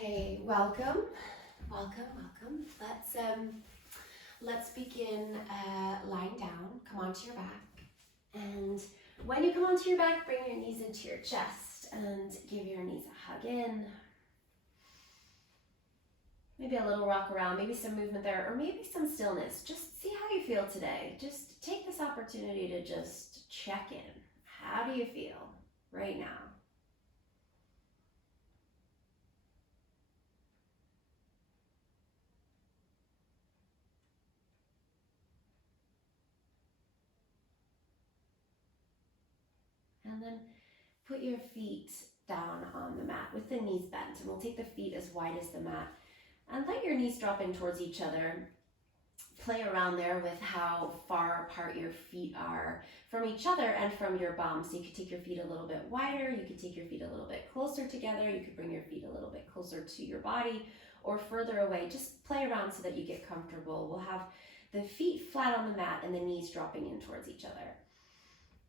Okay, welcome, welcome. Let's begin lying down. Come onto your back, and when you come onto your back, bring your knees into your chest and give your knees a hug in. Maybe a little rock around, maybe some movement there, or maybe some stillness. Just see how you feel today. Just take this opportunity to just check in. How do you feel right now? And then put your feet down on the mat with the knees bent, and we'll take the feet as wide as the mat and let your knees drop in towards each other. Play around there with how far apart your feet are from each other and from your bum. So you could take your feet a little bit wider, you could take your feet a little bit closer together, you could bring your feet a little bit closer to your body or further away. Just play around so that you get comfortable. We'll have the feet flat on the mat and the knees dropping in towards each other.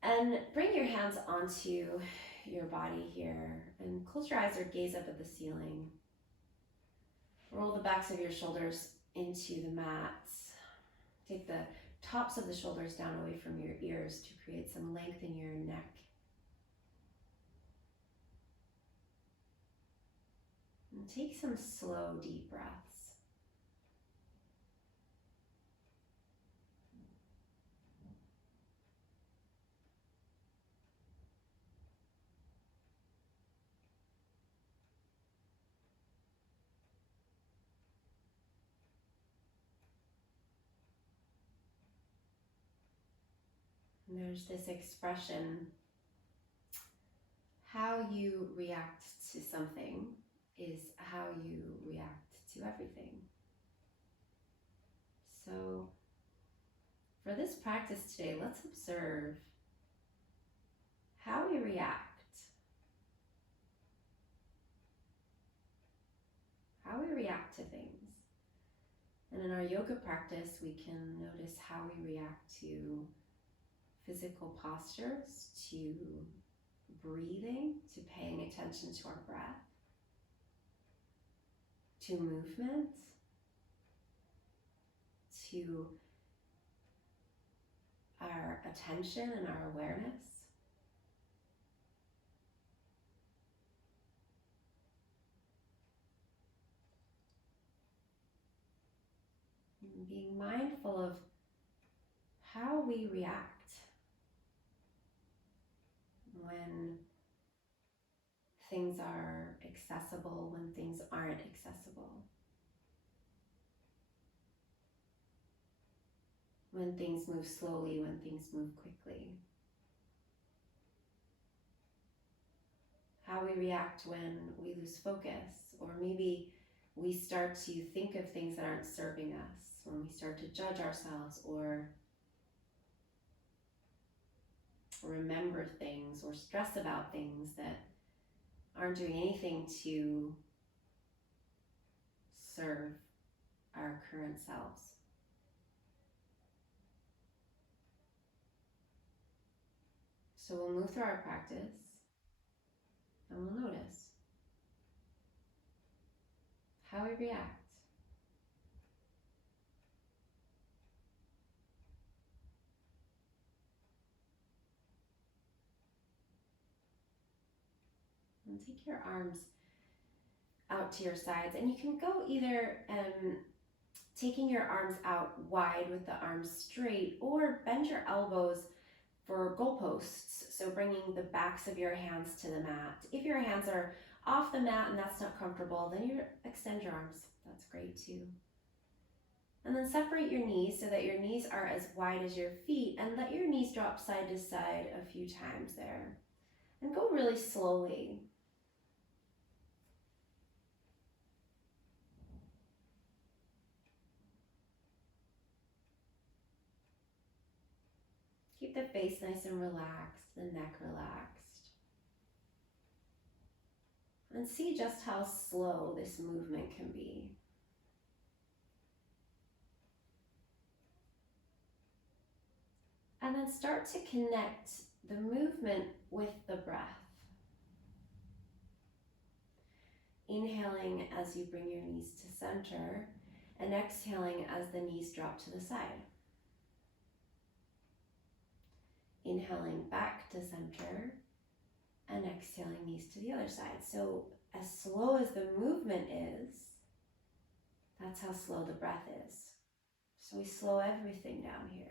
And bring your hands onto your body here and close your eyes or gaze up at the ceiling. Roll the backs of your shoulders into the mat. Take the tops of the shoulders down away from your ears to create some length in your neck. And take some slow, deep breaths. And there's this expression, how you react to something is how you react to everything. So for this practice today, let's observe how we react. How we react to things. And in our yoga practice, we can notice how we react to physical postures, to breathing, to paying attention to our breath, to movement, to our attention and our awareness. And being mindful of how we react when things are accessible, when things aren't accessible, when things move slowly, when things move quickly. How we react when we lose focus, or maybe we start to think of things that aren't serving us, when we start to judge ourselves or remember things or stress about things that aren't doing anything to serve our current selves. So we'll move through our practice and we'll notice how we react. And take your arms out to your sides, and you can go either taking your arms out wide with the arms straight, or bend your elbows for goalposts, so bringing the backs of your hands to the mat. If your hands are off the mat and that's not comfortable, then you extend your arms. That's great too. And then separate your knees so that your knees are as wide as your feet, and let your knees drop side to side a few times there. And go really slowly. Keep the face nice and relaxed, the neck relaxed. And see just how slow this movement can be. And then start to connect the movement with the breath. inhaling as you bring your knees to center, and exhaling as the knees drop to the side. Inhaling back to center, and exhaling knees to the other side. So as slow as the movement is, that's how slow the breath is. So we slow everything down here.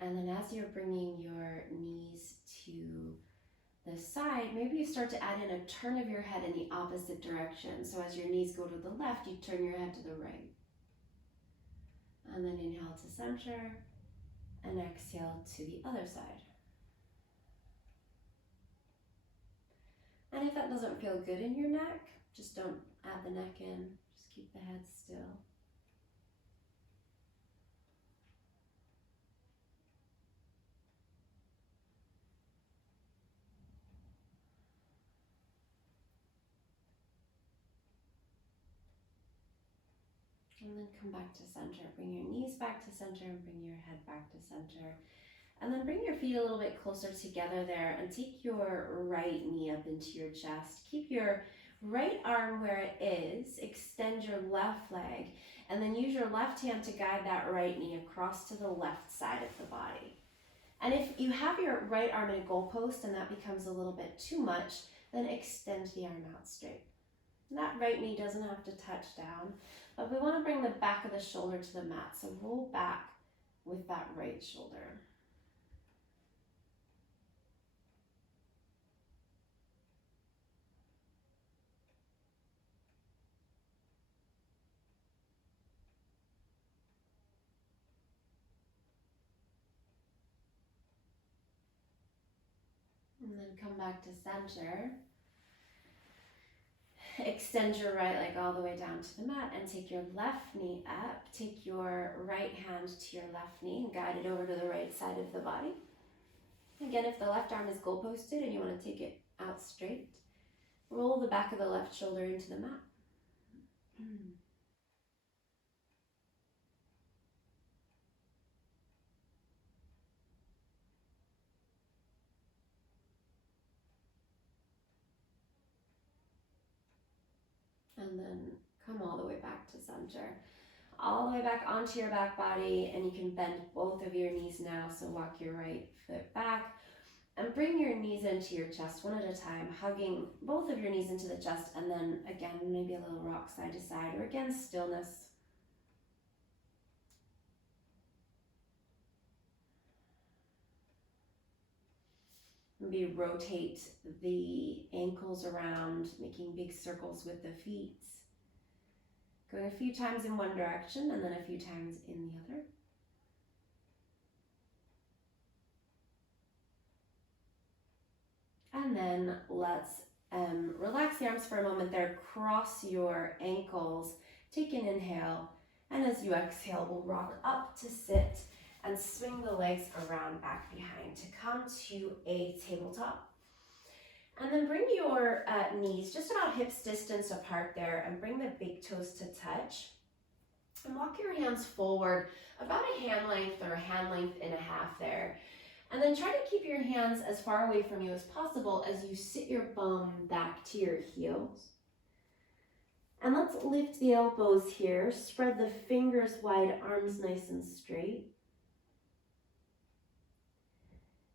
And then as you're bringing your knees to the side, maybe you start to add in a turn of your head in the opposite direction. So as your knees go to the left, you turn your head to the right. And then inhale to center and exhale to the other side. And if that doesn't feel good in your neck, just don't add the neck in. Just keep the head still. And then come back to center. Bring your knees back to center and bring your head back to center. And then bring your feet a little bit closer together there and take your right knee up into your chest. Keep your right arm where it is. Extend your left leg. And then use your left hand to guide that right knee across to the left side of the body. And if you have your right arm in a goalpost and that becomes a little bit too much, then extend the arm out straight. And that right knee doesn't have to touch down, but we want to bring the back of the shoulder to the mat. So roll back with that right shoulder. And then come back to center. Extend your right leg all the way down to the mat and take your left knee up. Take your right hand to your left knee and guide it over to the right side of the body. Again, if the left arm is goal posted and you want to take it out straight, roll the back of the left shoulder into the mat. And then come all the way back to center. All the way back onto your back body, and you can bend both of your knees now. So walk your right foot back and bring your knees into your chest one at a time, hugging both of your knees into the chest, and then again, maybe a little rock side to side, or again, stillness. Maybe rotate the ankles around, making big circles with the feet. Going a few times in one direction and then a few times in the other. And then let's relax the arms for a moment there. Cross your ankles. Take an inhale. And as you exhale, we'll rock up to sit and swing the legs around back behind to come to a tabletop. And then bring your knees just about hips distance apart there and bring the big toes to touch. And walk your hands forward about a hand length or a hand length and a half there. And then try to keep your hands as far away from you as possible as you sit your bum back to your heels. And let's lift the elbows here. Spread the fingers wide, arms nice and straight.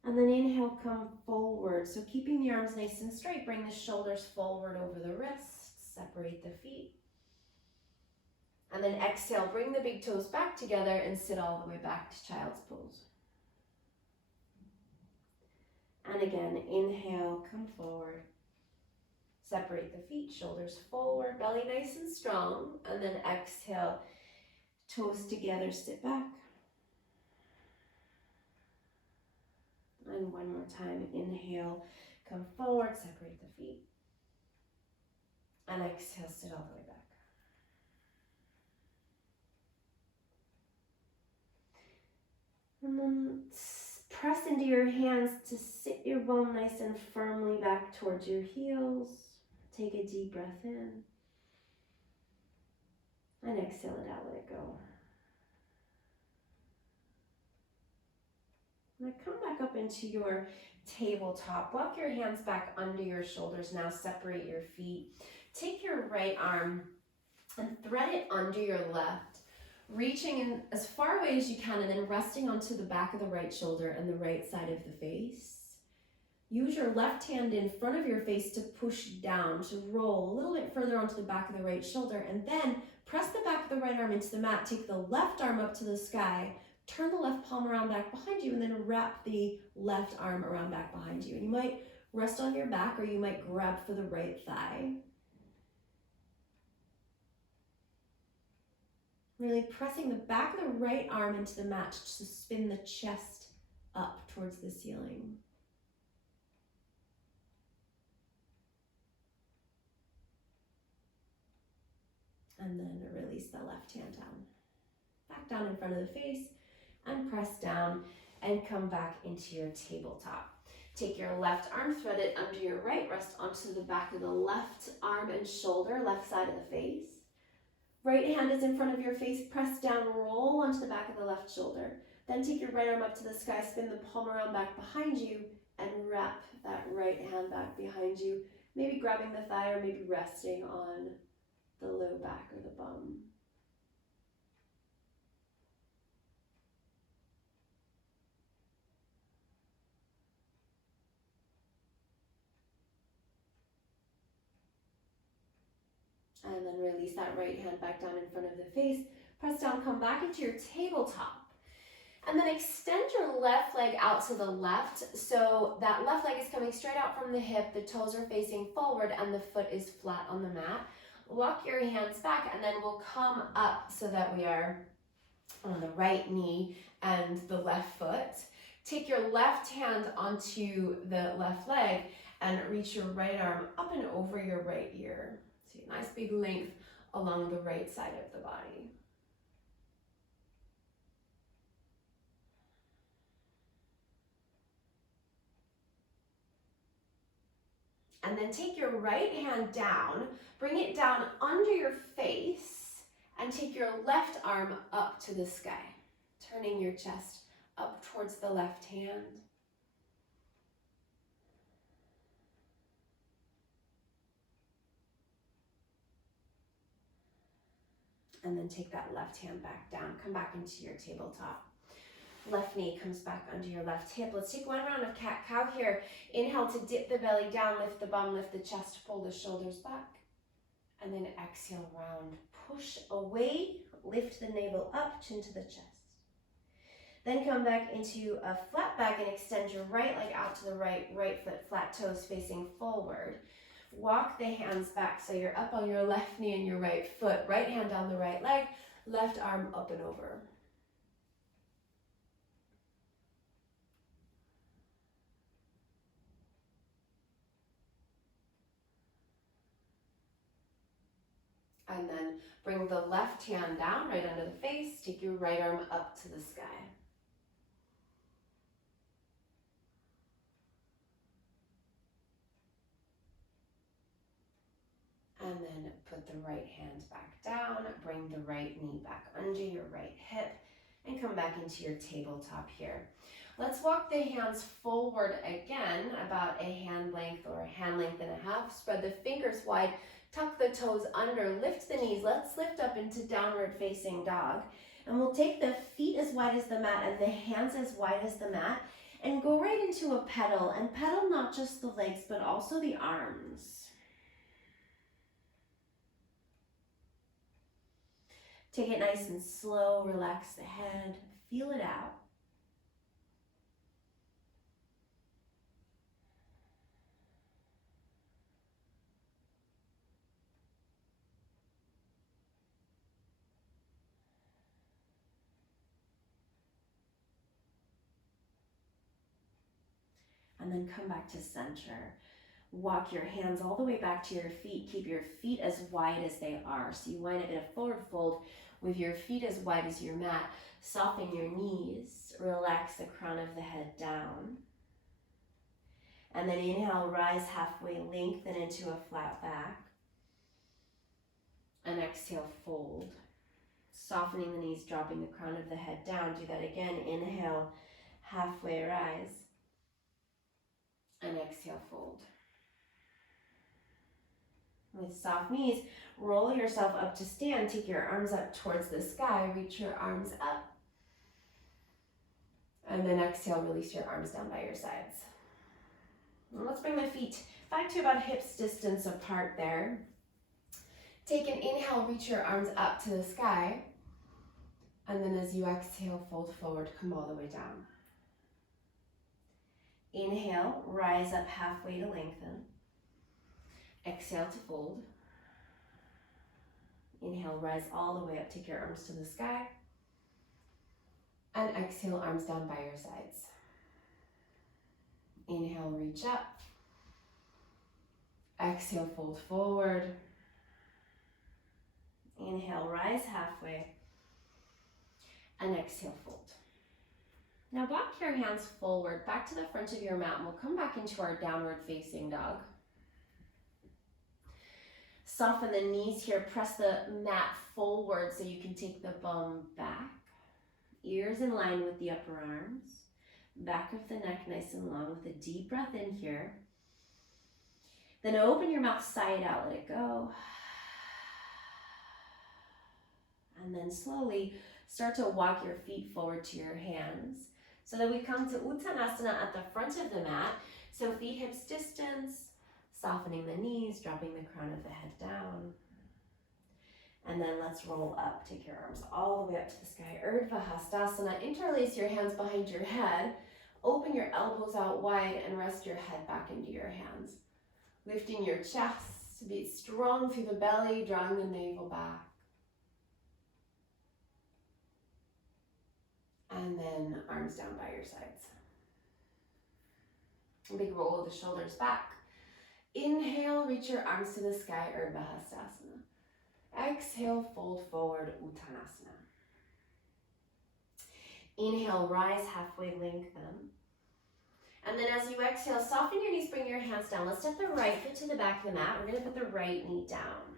And then inhale, come forward. So keeping the arms nice and straight, bring the shoulders forward over the wrists, separate the feet. And then exhale, bring the big toes back together and sit all the way back to child's pose. And again, inhale, come forward. Separate the feet, shoulders forward, belly nice and strong. And then exhale, toes together, sit back. And one more time, inhale, come forward, separate the feet. And exhale, sit all the way back. And then press into your hands to sit your bum nice and firmly back towards your heels. Take a deep breath in. And exhale it out, let it go. Now come back up into your tabletop. Walk your hands back under your shoulders now. Separate your feet. Take your right arm and thread it under your left, reaching in as far away as you can and then resting onto the back of the right shoulder and the right side of the face. Use your left hand in front of your face to push down, to roll a little bit further onto the back of the right shoulder, and then press the back of the right arm into the mat. Take the left arm up to the sky, turn the left palm around back behind you, and then wrap the left arm around back behind you. And you might rest on your back or you might grab for the right thigh. Really pressing the back of the right arm into the mat to spin the chest up towards the ceiling. And then release the left hand down. Back down in front of the face and press down and come back into your tabletop. Take your left arm, thread it under your right, rest onto the back of the left arm and shoulder, left side of the face. Right hand is in front of your face, press down, roll onto the back of the left shoulder. Then take your right arm up to the sky, spin the palm around back behind you, and wrap that right hand back behind you, maybe grabbing the thigh or maybe resting on the low back or the bum. And then release that right hand back down in front of the face. Press down, come back into your tabletop. And then extend your left leg out to the left. So that left leg is coming straight out from the hip, the toes are facing forward, and the foot is flat on the mat. Walk your hands back, and then we'll come up so that we are on the right knee and the left foot. Take your left hand onto the left leg and reach your right arm up and over your right ear. See a nice big length along the right side of the body. And then take your right hand down, bring it down under your face, and take your left arm up to the sky, turning your chest up towards the left hand. And then take that left hand back down, come back into your tabletop. Left knee comes back under your left hip. Let's take one round of cat-cow here. Inhale to dip the belly down, lift the bum, lift the chest, pull the shoulders back. And then exhale, round, push away, lift the navel up, chin to the chest. Then come back into a flat back and extend your right leg out to the right, right foot, flat toes facing forward. Walk the hands back so you're up on your left knee and your right foot. Right hand down the right leg, left arm up and over. And then bring the left hand down right under the face. Take your right arm up to the sky. And then put the right hand back down. Bring the right knee back under your right hip and come back into your tabletop here. Let's walk the hands forward again, about a hand length or a hand length and a half. Spread the fingers wide. Tuck the toes under, lift the knees. Let's lift up into downward facing dog. And we'll take the feet as wide as the mat and the hands as wide as the mat and go right into a pedal. And pedal not just the legs, but also the arms. Take it nice and slow, relax the head, feel it out. And then come back to center. Walk your hands all the way back to your feet. Keep your feet as wide as they are. So you wind up in a forward fold with your feet as wide as your mat. Soften your knees. Relax the crown of the head down. And then inhale, rise halfway, lengthen into a flat back. And exhale, fold. Softening the knees, dropping the crown of the head down. Do that again. Inhale, halfway rise. And exhale, fold. With soft knees, roll yourself up to stand. Take your arms up towards the sky. Reach your arms up. And then exhale, release your arms down by your sides. And let's bring the feet back to about hips distance apart there. Take an inhale, reach your arms up to the sky. And then as you exhale, fold forward, come all the way down. Inhale, rise up halfway to lengthen. Exhale to fold. Inhale, rise all the way up, take your arms to the sky. And exhale, arms down by your sides. Inhale, reach up. Exhale, fold forward. Inhale, rise halfway. And exhale, fold. Now walk your hands forward, back to the front of your mat, and we'll come back into our downward facing dog. Soften the knees here, press the mat forward so you can take the bum back. Ears in line with the upper arms. Back of the neck nice and long with a deep breath in here. Then open your mouth side out, let it go. And then slowly start to walk your feet forward to your hands so that we come to Uttanasana at the front of the mat. So feet hips distance, softening the knees, dropping the crown of the head down. And then let's roll up. Take your arms all the way up to the sky. Urdhva Hastasana. Interlace your hands behind your head. Open your elbows out wide and rest your head back into your hands. Lifting your chest to be strong through the belly, drawing the navel back. And then arms down by your sides. A big roll of the shoulders back. Inhale, reach your arms to the sky, Urdhva Hastasana. Exhale, fold forward, Uttanasana. Inhale, rise halfway, lengthen. And then as you exhale, soften your knees, bring your hands down. Let's step the right foot to the back of the mat. We're going to put the right knee down.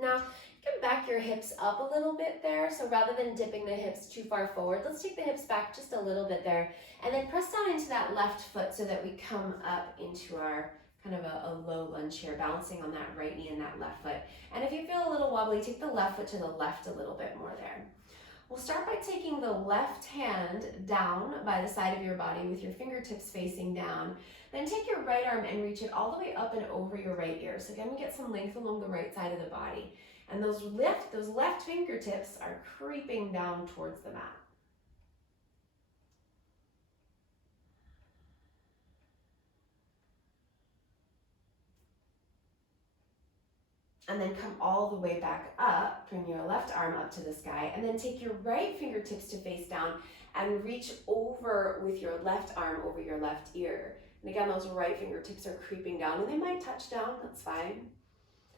Now, you can back your hips up a little bit there. So rather than dipping the hips too far forward, let's take the hips back just a little bit there. And then press down into that left foot so that we come up into our kind of a low lunge here, balancing on that right knee and that left foot. And if you feel a little wobbly, take the left foot to the left a little bit more there. We'll start by taking the left hand down by the side of your body with your fingertips facing down. Then take your right arm and reach it all the way up and over your right ear. So again, we get some length along the right side of the body. And those left fingertips are creeping down towards the mat. And then come all the way back up, bring your left arm up to the sky, and then take your right fingertips to face down and reach over with your left arm over your left ear. And again, those right fingertips are creeping down, and they might touch down, that's fine.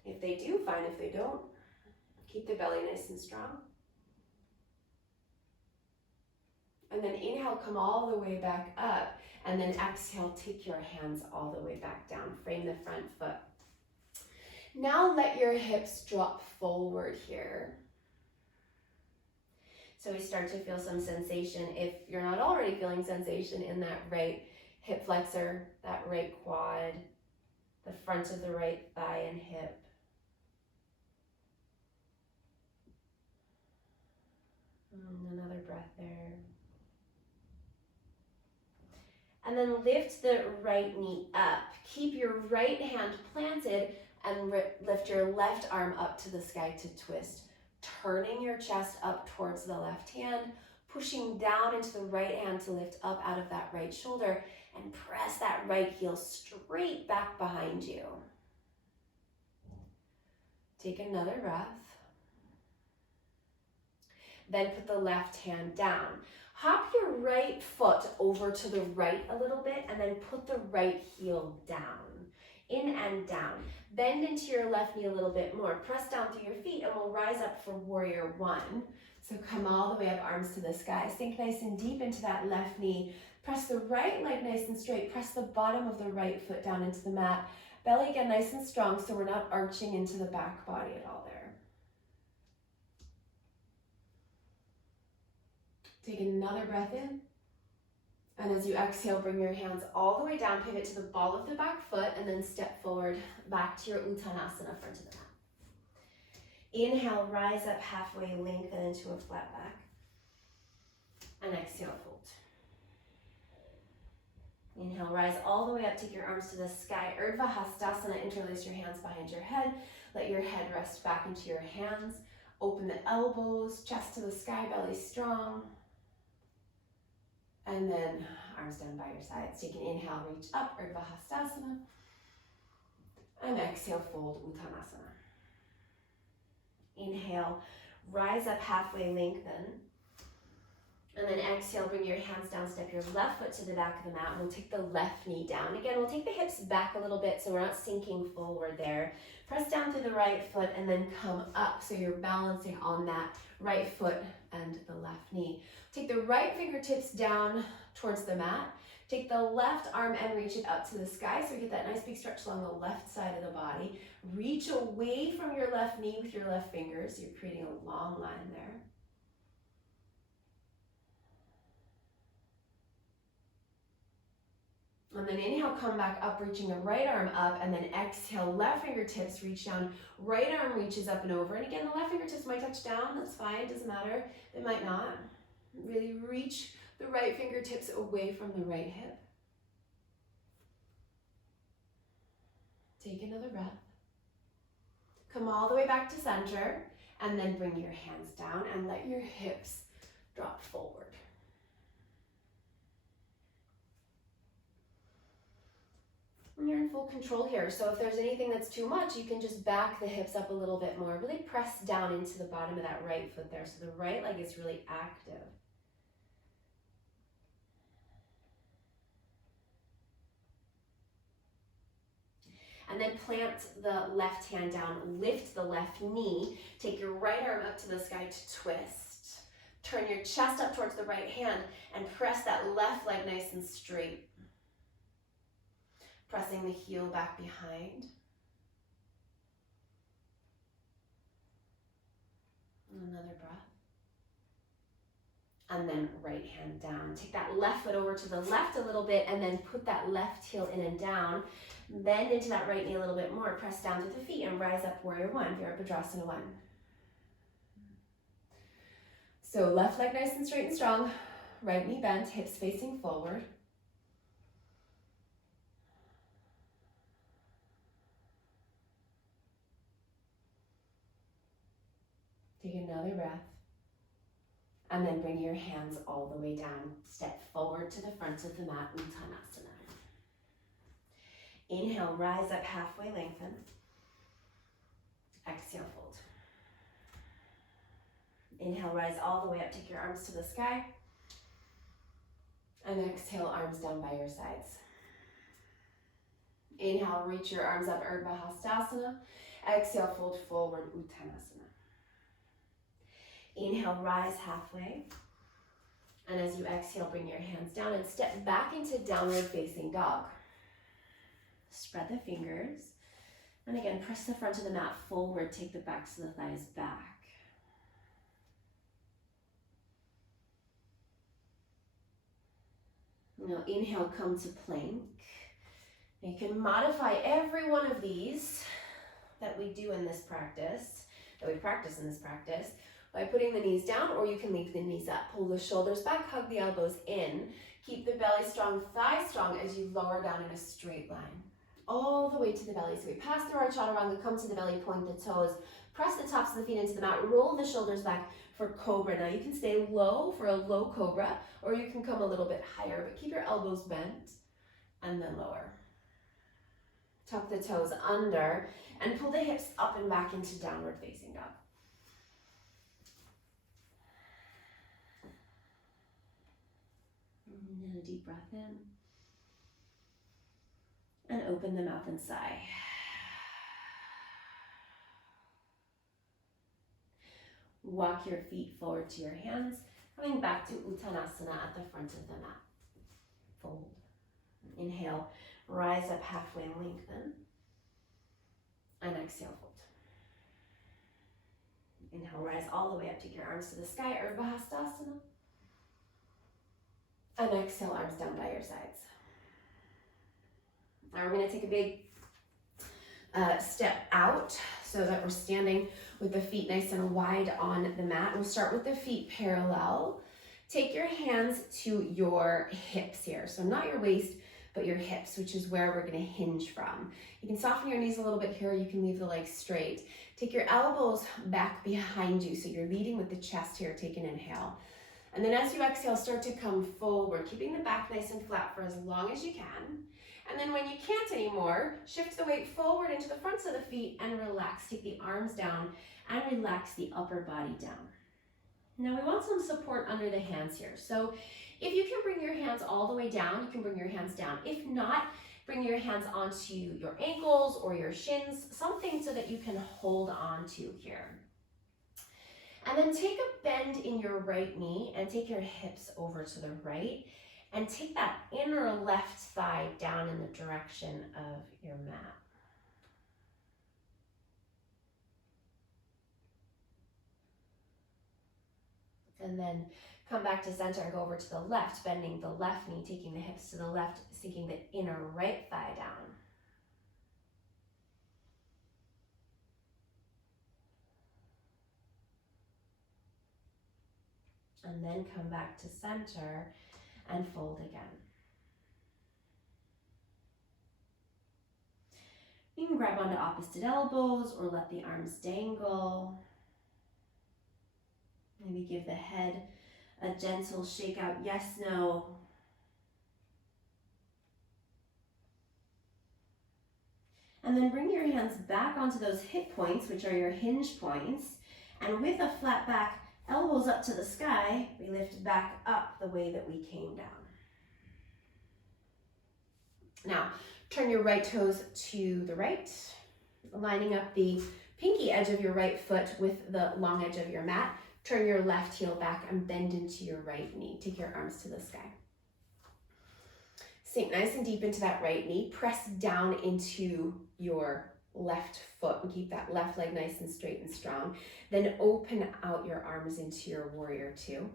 If they do, fine. If they don't, keep the belly nice and strong. And then inhale, come all the way back up, and then exhale, take your hands all the way back down. Frame the front foot. Now let your hips drop forward here. So we start to feel some sensation, if you're not already feeling sensation, in that right hip flexor, that right quad, the front of the right thigh and hip. And another breath there. And then lift the right knee up. Keep your right hand planted and lift your left arm up to the sky to twist. Turning your chest up towards the left hand, pushing down into the right hand to lift up out of that right shoulder, and press that right heel straight back behind you. Take another breath. Then put the left hand down. Hop your right foot over to the right a little bit, and then put the right heel down. In and down. Bend into your left knee a little bit more. Press down through your feet, and we'll rise up for warrior one. So come all the way up, arms to the sky. Sink nice and deep into that left knee. Press the right leg nice and straight. Press the bottom of the right foot down into the mat. Belly again nice and strong so we're not arching into the back body at all there. Take another breath in. And as you exhale, bring your hands all the way down, pivot to the ball of the back foot, and then step forward back to your Uttanasana, front of the mat. Inhale, rise up halfway, lengthen into a flat back. And exhale, fold. Inhale, rise all the way up, take your arms to the sky. Urdhva Hastasana, interlace your hands behind your head. Let your head rest back into your hands. Open the elbows, chest to the sky, belly strong. And then arms down by your sides. Take an inhale, reach up, Urdhva Hastasana. And exhale, fold, Uttanasana. Inhale, rise up halfway, lengthen. And then exhale, bring your hands down, step your left foot to the back of the mat. We'll take the left knee down. Again, we'll take the hips back a little bit so we're not sinking forward there. Press down through the right foot and then come up so you're balancing on that right foot and the left knee. Take the right fingertips down towards the mat. Take the left arm and reach it up to the sky so we get that nice big stretch along the left side of the body. Reach away from your left knee with your left fingers. You're creating a long line there. And then inhale, come back up, reaching the right arm up, and then exhale, left fingertips reach down, right arm reaches up and over. And again, the left fingertips might touch down, that's fine, doesn't matter. It might not. Really reach the right fingertips away from the right hip. Take another breath. Come all the way back to center, and then bring your hands down and let your hips drop forward. And you're in full control here. So if there's anything that's too much, you can just back the hips up a little bit more. Really press down into the bottom of that right foot there. So the right leg is really active. And then plant the left hand down, lift the left knee, take your right arm up to the sky to twist. Turn your chest up towards the right hand and press that left leg nice and straight. Pressing the heel back behind. Another breath. And then right hand down. Take that left foot over to the left a little bit and then put that left heel in and down. Bend into that right knee a little bit more. Press down through the feet and rise up, warrior one, Virabhadrasana 1. So left leg nice and straight and strong. Right knee bent, hips facing forward. Take another breath. And then bring your hands all the way down. Step forward to the front of the mat, Uttanasana. Inhale, rise up halfway, lengthen. Exhale, fold. Inhale, rise all the way up, take your arms to the sky. And exhale, arms down by your sides. Inhale, reach your arms up, Urdhva Hastasana. Exhale, fold forward, Uttanasana. Inhale, rise halfway. And as you exhale, bring your hands down and step back into downward facing dog. Spread the fingers. And again, press the front of the mat forward, take the backs of the thighs back. Now inhale, come to plank. Now you can modify every one of these that we do in this practice, that we practice in this practice, by putting the knees down, or you can leave the knees up. Pull the shoulders back, hug the elbows in. Keep the belly strong, thighs strong as you lower down in a straight line. All the way to the belly. So we pass through our chaturanga, come to the belly, point the toes, press the tops of the feet into the mat, roll the shoulders back for cobra. Now you can stay low for a low cobra, or you can come a little bit higher, but keep your elbows bent and then lower. Tuck the toes under and pull the hips up and back into downward facing dog. And then a deep breath in. And open the mouth and sigh. Walk your feet forward to your hands, coming back to Uttanasana at the front of the mat. Fold. Inhale, rise up halfway, lengthen. And exhale, fold. Inhale, rise all the way up, take your arms to the sky, Urdhva Hastasana. And exhale, arms down by your sides. Now we're gonna take a big step out so that we're standing with the feet nice and wide on the mat. We'll start with the feet parallel. Take your hands to your hips here. So not your waist, but your hips, which is where we're gonna hinge from. You can soften your knees a little bit here. You can leave the legs straight. Take your elbows back behind you. So you're leading with the chest here. Take an inhale. And then as you exhale, start to come forward, keeping the back nice and flat for as long as you can. And then when you can't anymore, shift the weight forward into the fronts of the feet and relax. Take the arms down and relax the upper body down. Now we want some support under the hands here. So if you can bring your hands all the way down, you can bring your hands down. If not, bring your hands onto your ankles or your shins, something so that you can hold on to here. And then take a bend in your right knee and take your hips over to the right and take that inner left thigh down in the direction of your mat. And then come back to center and go over to the left, bending the left knee, taking the hips to the left, sinking the inner right thigh down. And then come back to center and fold again. You can grab onto opposite elbows or let the arms dangle. Maybe give the head a gentle shake out, yes, no. And then bring your hands back onto those hip points, which are your hinge points. And with a flat back, elbows up to the sky, we lift back up the way that we came down. Now, turn your right toes to the right, lining up the pinky edge of your right foot with the long edge of your mat. Turn your left heel back and bend into your right knee. Take your arms to the sky. Sink nice and deep into that right knee. Press down into your left foot and keep that left leg nice and straight and strong. Then open out your arms into your warrior two.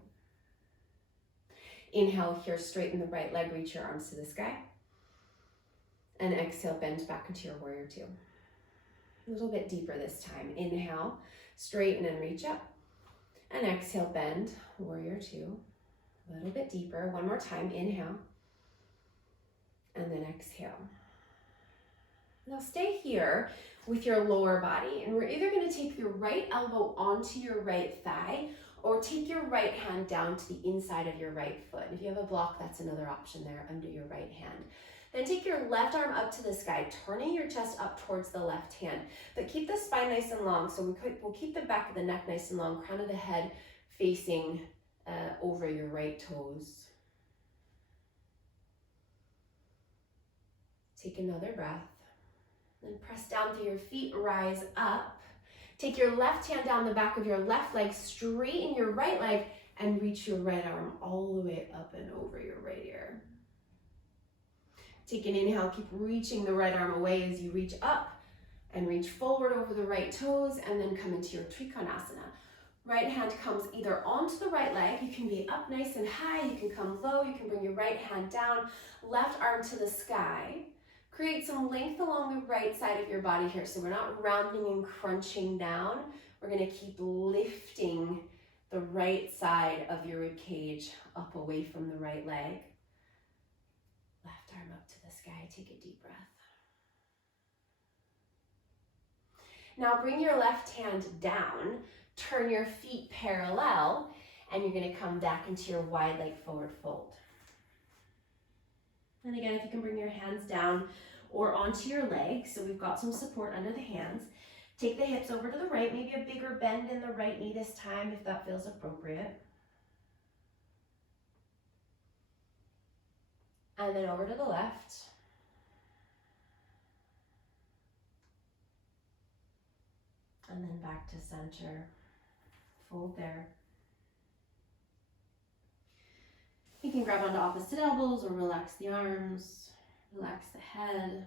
Inhale here, straighten the right leg, reach your arms to the sky. And exhale, bend back into your warrior two. A little bit deeper this time. Inhale, straighten and reach up. And exhale, bend, warrior two. A little bit deeper. One more time, inhale. And then exhale. Now stay here with your lower body, and we're either going to take your right elbow onto your right thigh or take your right hand down to the inside of your right foot. If you have a block, that's another option there under your right hand. Then take your left arm up to the sky, turning your chest up towards the left hand. But keep the spine nice and long, so we'll keep the back of the neck nice and long, crown of the head facing over your right toes. Take another breath. Then press down through your feet, rise up. Take your left hand down the back of your left leg, straighten your right leg, and reach your right arm all the way up and over your right ear. Take an inhale, keep reaching the right arm away as you reach up and reach forward over the right toes, and then come into your Trikonasana. Right hand comes either onto the right leg, you can be up nice and high, you can come low, you can bring your right hand down, left arm to the sky. Create some length along the right side of your body here, so we're not rounding and crunching down. We're gonna keep lifting the right side of your rib cage up away from the right leg. Left arm up to the sky, take a deep breath. Now bring your left hand down, turn your feet parallel, and you're gonna come back into your wide leg forward fold. And again, if you can bring your hands down or onto your legs, so we've got some support under the hands. Take the hips over to the right, maybe a bigger bend in the right knee this time if that feels appropriate. And then over to the left. And then back to center. Fold there. You can grab onto opposite elbows or relax the arms, relax the head.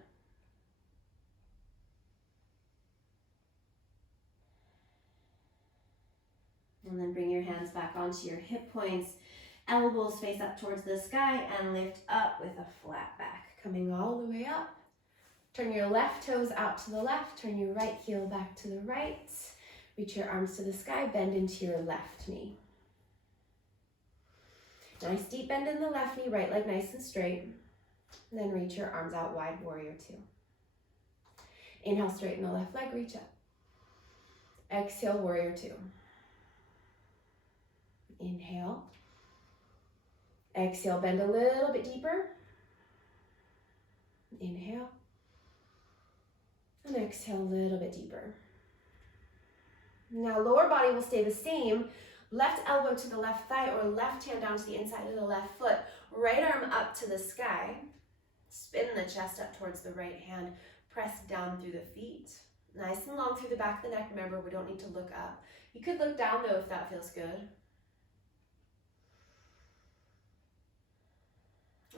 And then bring your hands back onto your hip points. Elbows face up towards the sky and lift up with a flat back. Coming all the way up. Turn your left toes out to the left. Turn your right heel back to the right. Reach your arms to the sky. Bend into your left knee. Nice deep bend in the left knee. Right leg nice and straight. And then reach your arms out wide, warrior two. Inhale, straighten the left leg, reach up. Exhale, warrior two. Inhale. Exhale, bend a little bit deeper. Inhale. And exhale a little bit deeper. Now lower body will stay the same. Left elbow to the left thigh or left hand down to the inside of the left foot. Right arm up to the sky. Spin the chest up towards the right hand. Press down through the feet. Nice and long through the back of the neck. Remember, we don't need to look up. You could look down though if that feels good.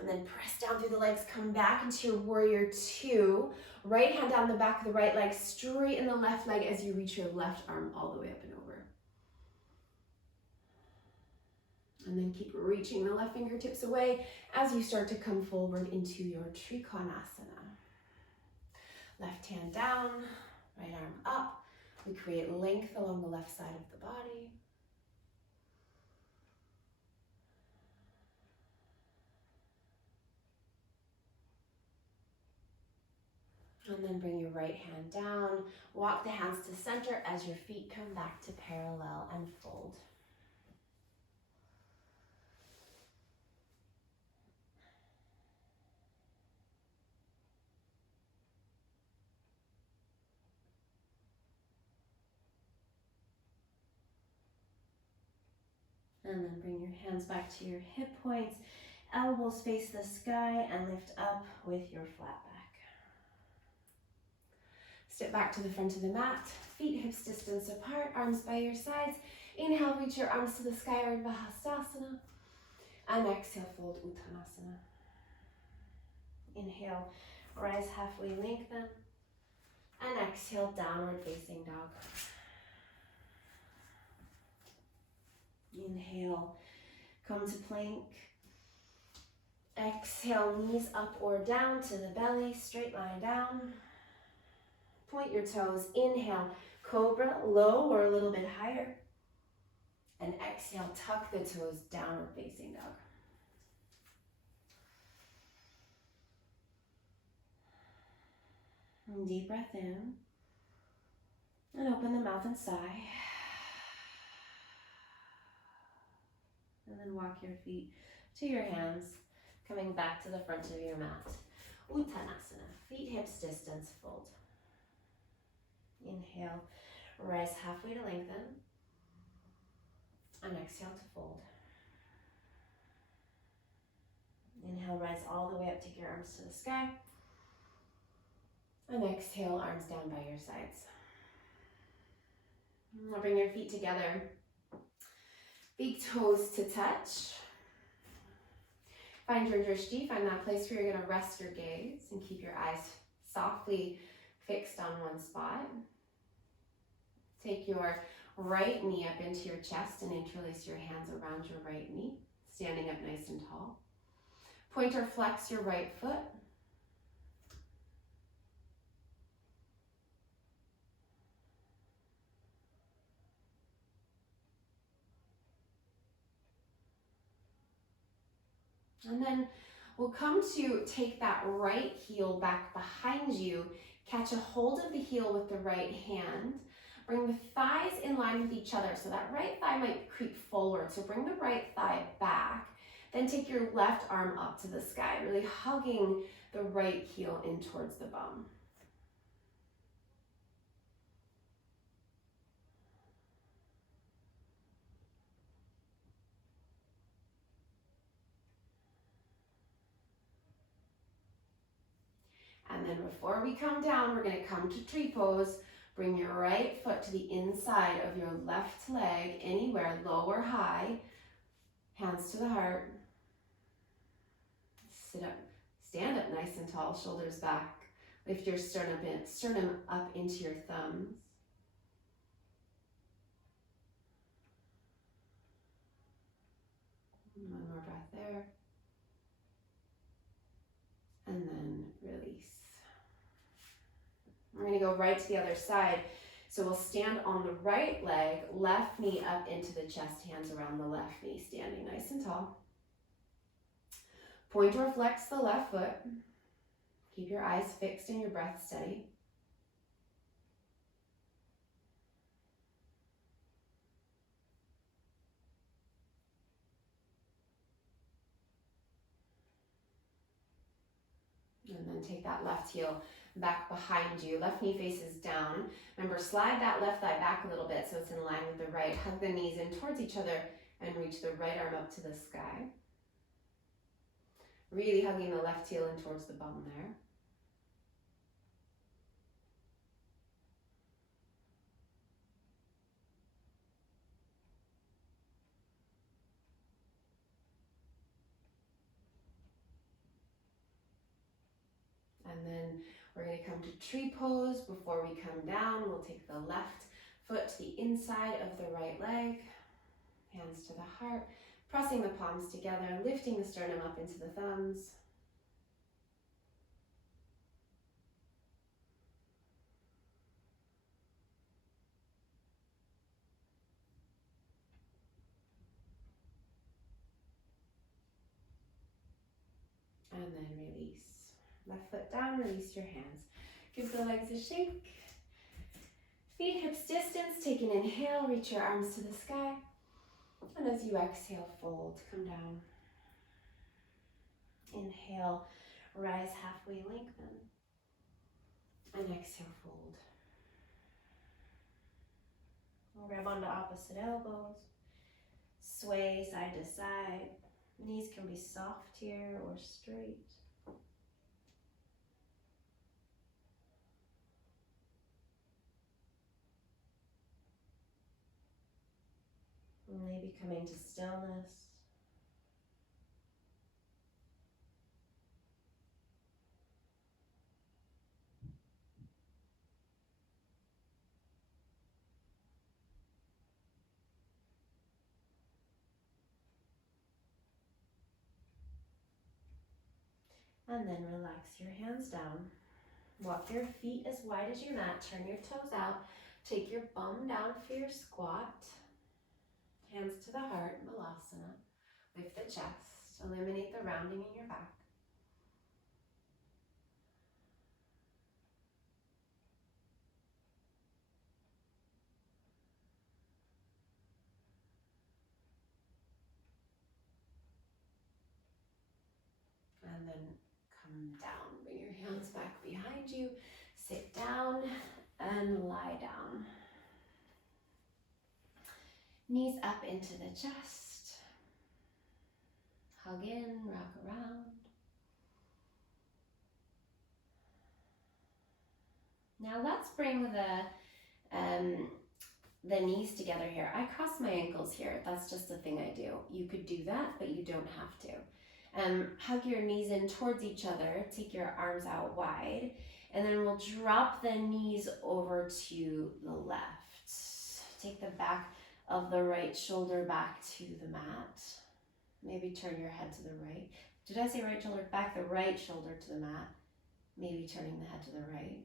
And then press down through the legs, come back into your warrior two. Right hand down the back of the right leg, straighten the left leg as you reach your left arm all the way up and over. And then keep reaching the left fingertips away as you start to come forward into your Trikonasana. Left hand down, right arm up. We create length along the left side of the body. And then bring your right hand down. Walk the hands to center as your feet come back to parallel and fold. And then bring your hands back to your hip points. Elbows face the sky and lift up with your flat back. Step back to the front of the mat. Feet hips distance apart, arms by your sides. Inhale, reach your arms to the sky, Ardha Hastasana. And exhale, fold Uttanasana. Inhale, rise halfway, lengthen. And exhale, downward facing dog. Inhale, come to plank. Exhale, knees up or down to the belly, straight line down. Point your toes. Inhale, cobra, low or a little bit higher. And exhale, tuck the toes, downward facing dog. And deep breath in. And open the mouth and sigh. And then walk your feet to your hands, coming back to the front of your mat. Uttanasana, feet hips distance, fold. Inhale, rise halfway to lengthen. And exhale to fold. Inhale, rise all the way up, take your arms to the sky. And exhale, arms down by your sides. Now bring your feet together. Big toes to touch. Find your drishti, find that place where you're going to rest your gaze and keep your eyes softly fixed on one spot. Take your right knee up into your chest and interlace your hands around your right knee, standing up nice and tall. Point or flex your right foot. And then we'll come to take that right heel back behind you, catch a hold of the heel with the right hand, bring the thighs in line with each other. So that right thigh might creep forward. So bring the right thigh back, then take your left arm up to the sky, really hugging the right heel in towards the bum. And then before we come down, we're going to come to tree pose. Bring your right foot to the inside of your left leg, anywhere, low or high. Hands to the heart. Sit up, stand up nice and tall, shoulders back. Lift your sternum up into your thumbs. And together. And then release. We're going to go right to the other side. So we'll stand on the right leg, left knee up into the chest, hands around the left knee, standing nice and tall. Point or flex the left foot. Keep your eyes fixed and your breath steady. And then take that left heel back behind you. Left knee faces down. Remember, slide that left thigh back a little bit so it's in line with the right. Hug the knees in towards each other and reach the right arm up to the sky. Really hugging the left heel in towards the bum there. And then we're going to come to tree pose. Before we come down, we'll take the left foot to the inside of the right leg. Hands to the heart. Pressing the palms together, lifting the sternum up into the thumbs. And then release. Left foot down, release your hands. Give the legs a shake. Feet hips distance. Take an inhale, reach your arms to the sky. And as you exhale, fold, come down. Inhale, rise halfway, lengthen. And exhale, fold. Grab onto opposite elbows. Sway side to side. Knees can be soft here or straight. Maybe coming to stillness. And then relax your hands down. Walk your feet as wide as your mat. Turn your toes out. Take your bum down for your squat. Hands to the heart, Malasana. Lift the chest. Eliminate the rounding in your back. And then come down. Bring your hands back behind you. Sit down and lie down. Knees up into the chest. Hug in, rock around. Now let's bring the knees together here. I cross my ankles here. That's just a thing I do. You could do that, but you don't have to. Hug your knees in towards each other. Take your arms out wide. And then we'll drop the knees over to the left. Take the back of the right shoulder back to the mat. Maybe turn your head to the right. Did I say right shoulder? Back the right shoulder to the mat. Maybe turning the head to the right.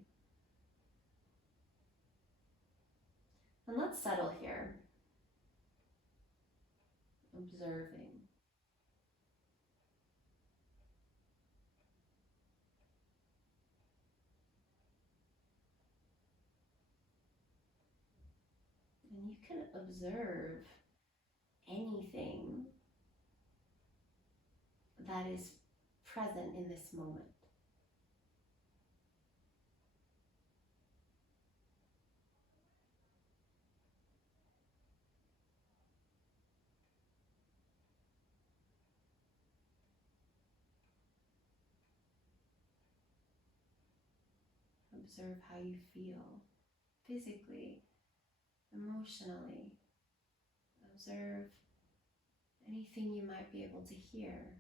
And let's settle here. Observing. And you can observe anything that is present in this moment. Observe how you feel physically, emotionally. Observe anything you might be able to hear,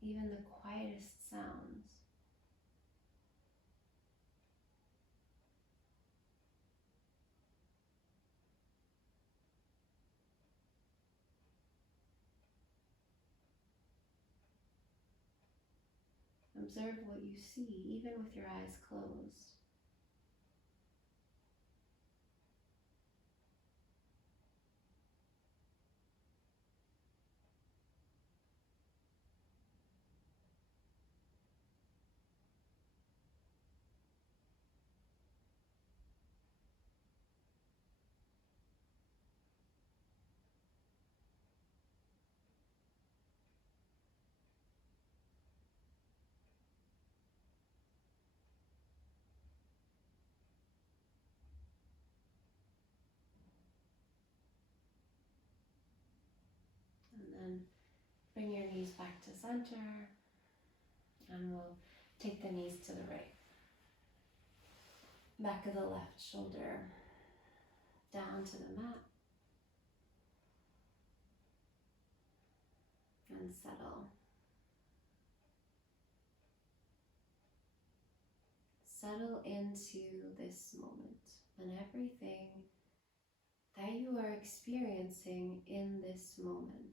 even the quietest sounds. Observe what you see, even with your eyes closed. And then bring your knees back to center, and we'll take the knees to the right. Back of the left shoulder down to the mat, and settle. Settle into this moment and everything that you are experiencing in this moment.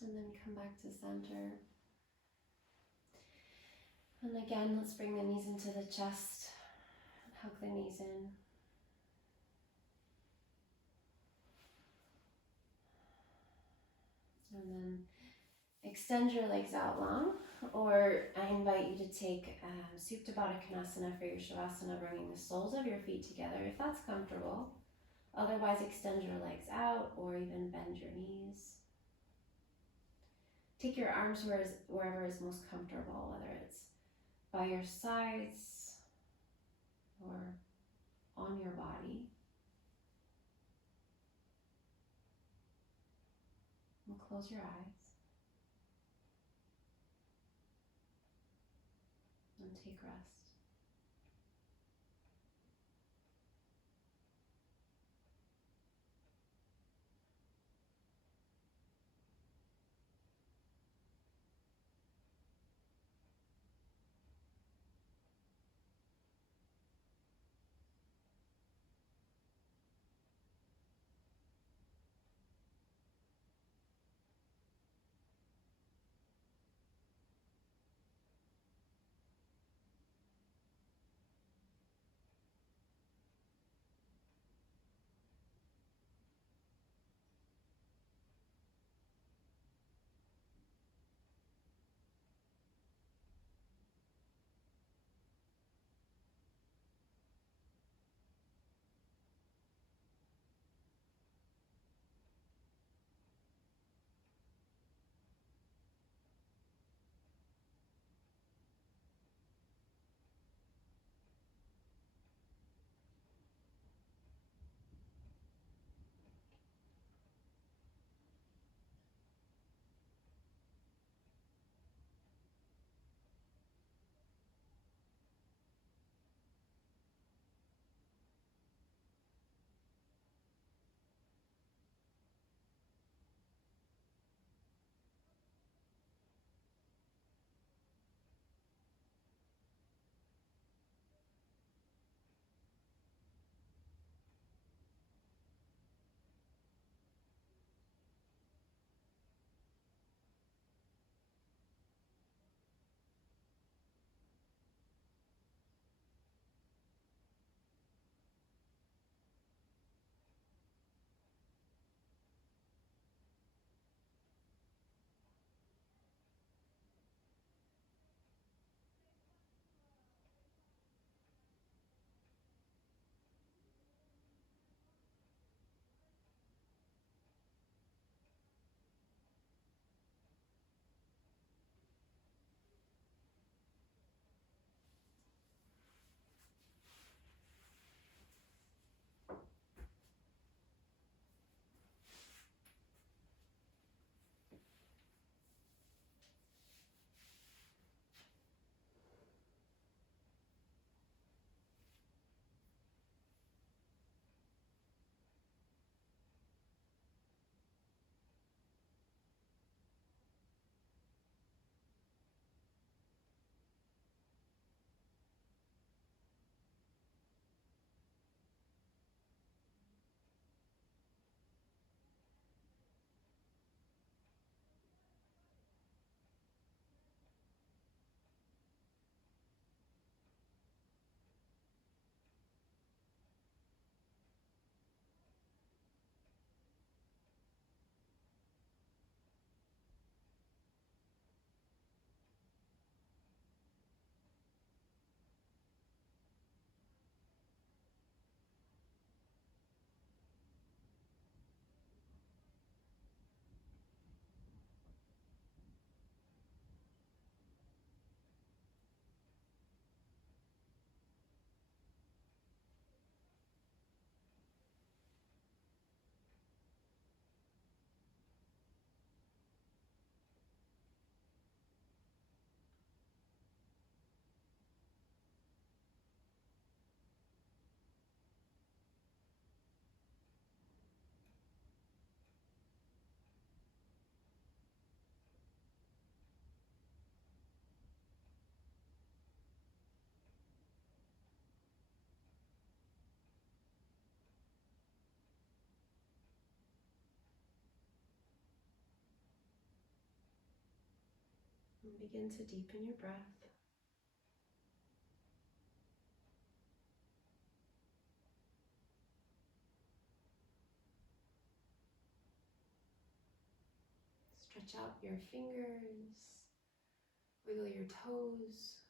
And then come back to center. And again, let's bring the knees into the chest. Hug the knees in. And then extend your legs out long, or I invite you to take Supta Baddha Konasana for your Shavasana, bringing the soles of your feet together if that's comfortable. Otherwise, extend your legs out or even bend your knees. Take your arms wherever is most comfortable, whether it's by your sides or on your body. And close your eyes and take rest. And begin to deepen your breath. Stretch out your fingers, wiggle your toes.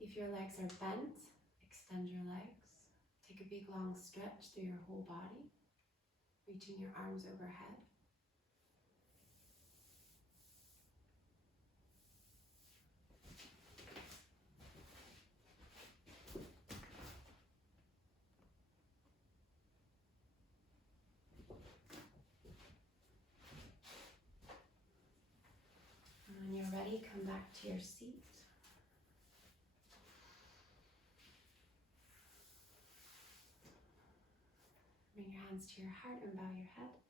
If your legs are bent, extend your legs. Take a big long stretch through your whole body, reaching your arms overhead. And when you're ready, come back to your seat. Bring your hands to your heart and bow your head.